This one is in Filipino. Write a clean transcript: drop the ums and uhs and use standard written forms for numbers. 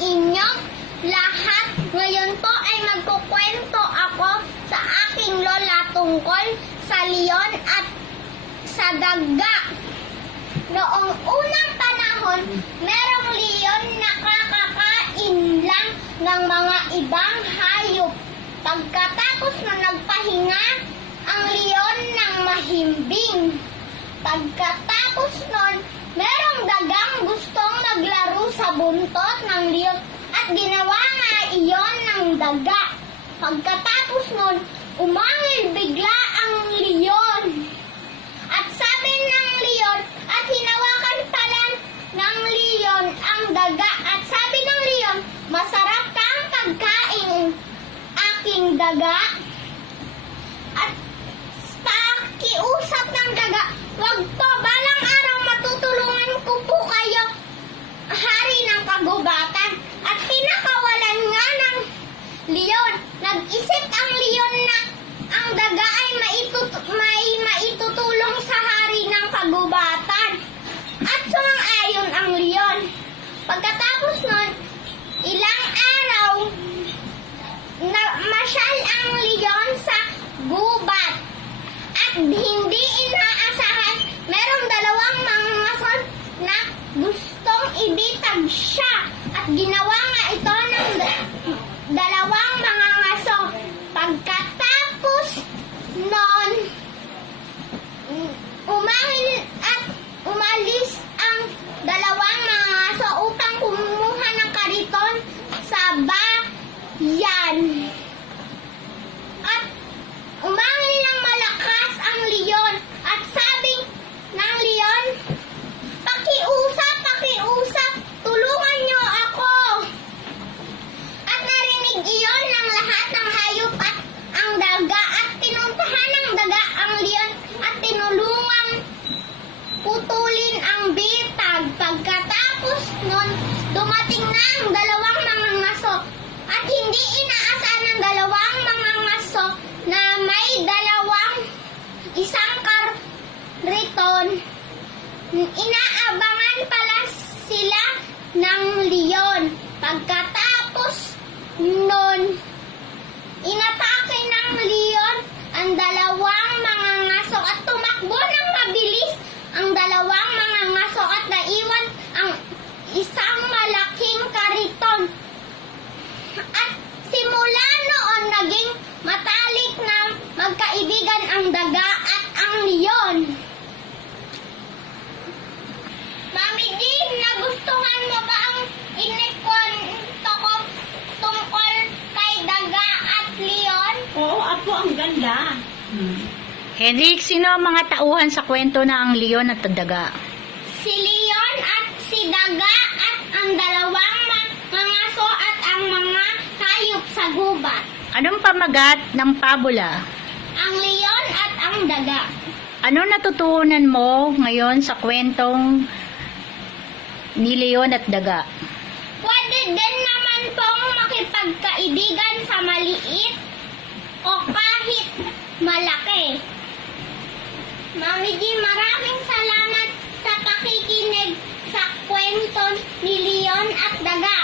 inyong lahat. Ngayon po ay magkukwento ako sa aking lola tungkol sa leon at sa daga. Noong unang panahon, merong leon na kakakain lang ng mga ibang hayop. Pagkatapos na nagpahinga ang leon ng mahimbing. Pagkatapos nun, merong dagang gustong maglaro sa buntot ng leon at ginawa nga iyon ng daga. Pagkatapos nun, umangil bigla ang leon. At sabi ng leon, at hinawakan pala ng leon ang daga. At sabi ng leon, masarap kang pagkain aking daga. At pakiusap ng daga, wag po, balang araw matutulungan ko po kayo, hari ng kagubatan. At pinakawalan nga ng leon. Nag-isip ang leon na ang daga ay maitutulong sa hari ng kagubatan. At sumang-ayon ang leon. Pagkatapos nun, ilang araw, masyal ang leon sa gubat. At hindi inaasahan, merong dalawang mangangason na gustong ibitag siya. At ginawa nga ito ng dalawang mangangaso. Pagkatapos nun, umahil at umalis ang dalawang mangangaso upang kumuha ng kariton sa bayan. At umangil ng malakas ang leon. At sabi ng leon, pakiusap, tulungan niyo ako. At narinig iyon ng lahat ng hayop at ang daga. At pinuntahan ng daga ang leon at tinulungang putulin ang bitag. Pagkatapos nun, dumating na ang dalawang mangangaso. At hindi inaasahan ng dalawang mangangaso na may isang kariton. Inaabangan pala sila ng leon. Pagkatapos nun, inatake ng leon ang dalawang mangangaso at tumakbo ng mabilis ang dalawang mangangaso at naiwan ang isang malaking kariton. At simula noon, naging matalik na magkaibigan ang daga at ang leon. Mami Jean, nagustuhan mo ba ang inikwento ko tungkol kay daga at leon? Oo, apo, ang ganda. Henrik, sino ang mga tauhan sa kwento na ang leon at daga? Si leon at si daga at ang dalawang mangaso at ang mga hayop sa gubat. Anong pamagat ng pabula? Ang leon at ang daga. Ano natutunan mo ngayon sa kwentong ni leon at daga? Pwede din naman pong makipagkaibigan sa maliit o kahit malaki. Mami G, maraming salamat sa pakikinig sa kwento ni leon at daga.